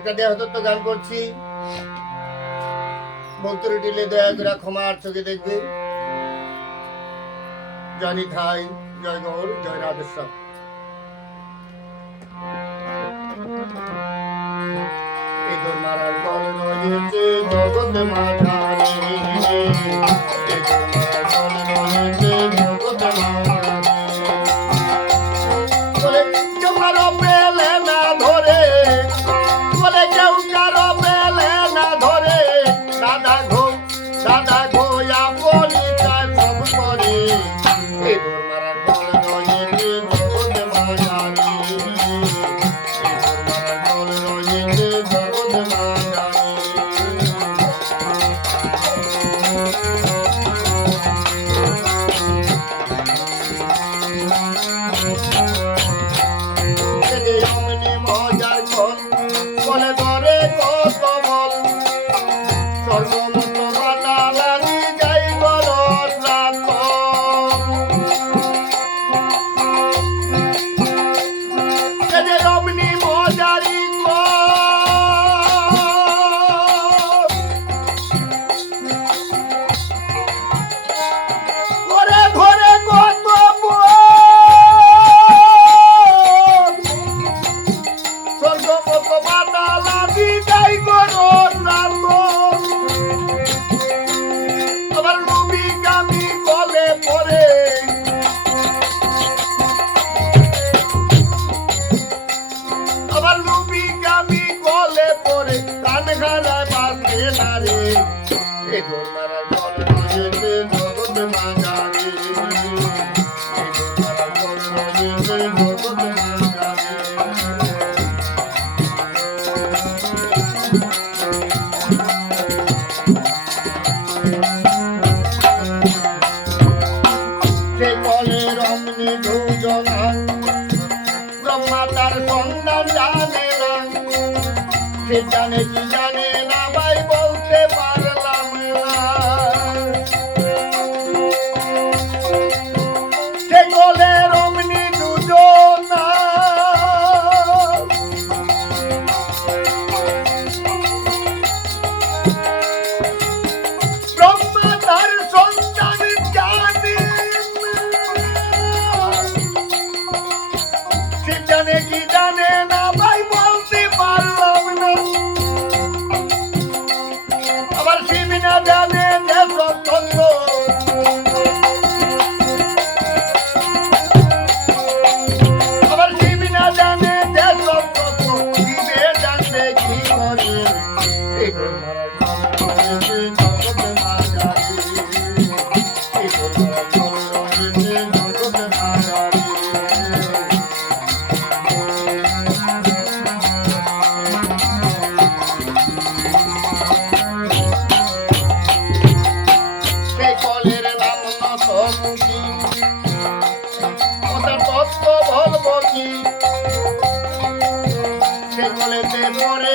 একটা দেহতত্ত্ব গান করছি। বলতুরি টিলে দয়া করে ক্ষমার চোখে দেখবে। জয় নিধাই জয় গৌর, জয় রাধেশ্বর এই তোর মারার বল রয়েছে, জগৎ মাঝারে নবী গামি গলে পড়ে কান খানায় বাঁধে না রে এ দোর মারার বল রয়েছে জগৎ মাঝারে। এ দোর মারার বল রয়েছে জগৎ মাঝারে। সে কলে রমণী দুজনা, ব্রহ্মা তার সন্ধান জানে না সে জানে কি জানে বলব কি সে কলেতে পড়ে